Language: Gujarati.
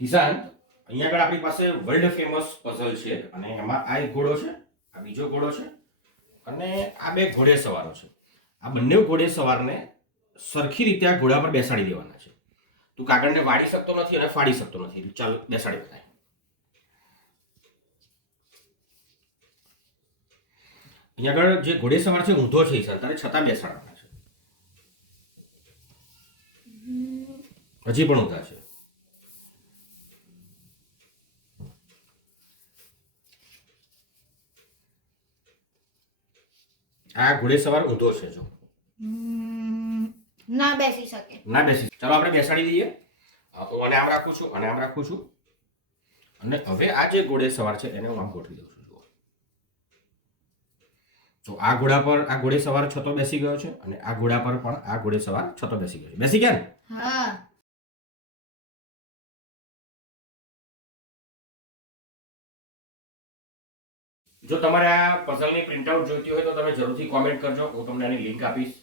ઈશાન, અહીંયા આગળ આપણી પાસે વર્લ્ડ ફેમસ પઝલ છે અને એમાં આ એક ઘોડો છે, આ બીજો ઘોડો છે અને આ બે ઘોડેસવારો છે. આ બંને ઘોડેસવારને સરખી રીતે આ ઘોડા પર બેસાડી દેવાના છે. તું કાગળને વાળી શકતો નથી અને ફાડી શકતો નથી. ચાલ બેસાડી બતાય. અહીંયા આગળ જે ઘોડેસવાર છે ઊંધો છે ઈશાન, તારે છતાં બેસાડવાના છે. હજી પણ ઊંધા છે. આ ઘોડેસવાર ઊંધો છે જો. ના બેસી શકે. ના બેસી. ચાલો આપણે બેસાડી દઈએ. હું આને આમ રાખું છું અને આમ રાખું છું અને હવે આ જે ઘોડેસવાર છે એને હું આમ ગોઠવી દઉં છું. જુઓ, તો આ ઘોડા પર આ ઘોડેસવાર છતો બેસી ગયો છે અને આ ઘોડા પર પણ આ ઘોડેસવાર છતો બેસી ગયો છે. બેસી ગયા ને? હા. જો તમારે આ પઝલની પ્રિન્ટઆઉટ જોઈતી હોય તો તમે જરૂરથી કોમેન્ટ કરજો. હું તમને આની લિંક આપીશ.